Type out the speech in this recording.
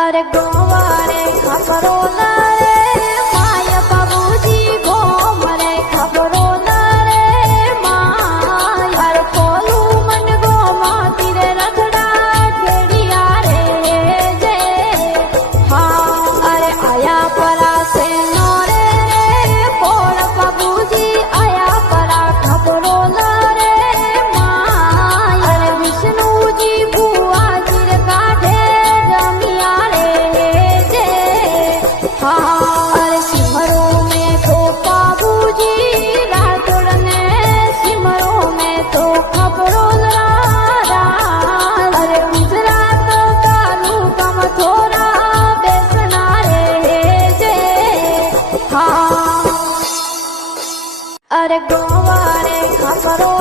अरे गोवारे खबरो न रे माय बाबूजी गोमरे खबरो न रे माय अरे कोलू मन गोमा तीरे रखड़ा खेड़िया रे जे हाँ अरे आया परा से नोरे रे बोल बाबूजी आया परा खबरो न रे माय अरे विष्णु जी बुआ जी रे काढे जमिया अरे सिमरों में तो बाबूजी रातोड़ ने सिमरों में तो खबरों लड़ा अरे गुजरात कालू कम थोड़ा बेसना रे जे हाँ अरे गोवारे खबरों